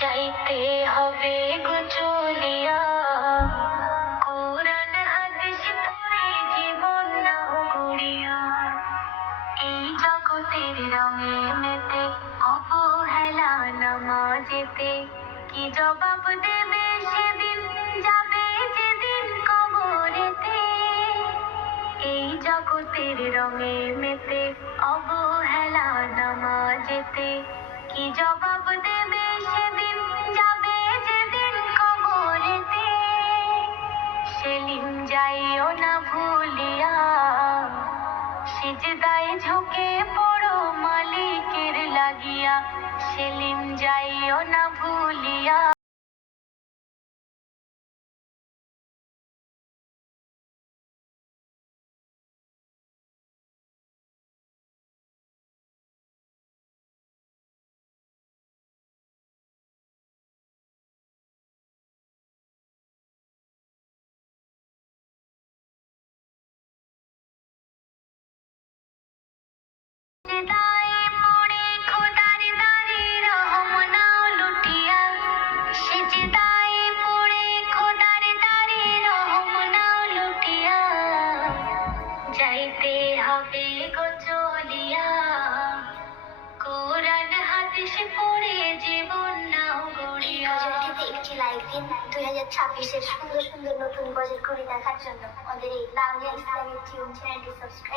যাইতে হবে গো চলিয়া। কোরআন জীবন না এই জগতের রঙে মেতে অবহেলা নামাজেতে, কি জবাব দেবে সেদিন যাবে জগতের রঙে মেতে, অবহেলা নামাজেতে কি জবাব দেবে সেদিন? যাবে যেদিন কবরেতে। সেলিম যাইও না ভুলিয়া। সিজদায় ঝুঁকে পড়ো মালিকের লাগিয়া। সেলিম যাইও না একটি লাইক দিন দুই হাজার ছাব্বিশের সুন্দর সুন্দর নতুন গজল করে দেখার জন্য। আমাদের এই লাল ইসলামিক টিউন চ্যানেলটি সাবস্ক্রাইব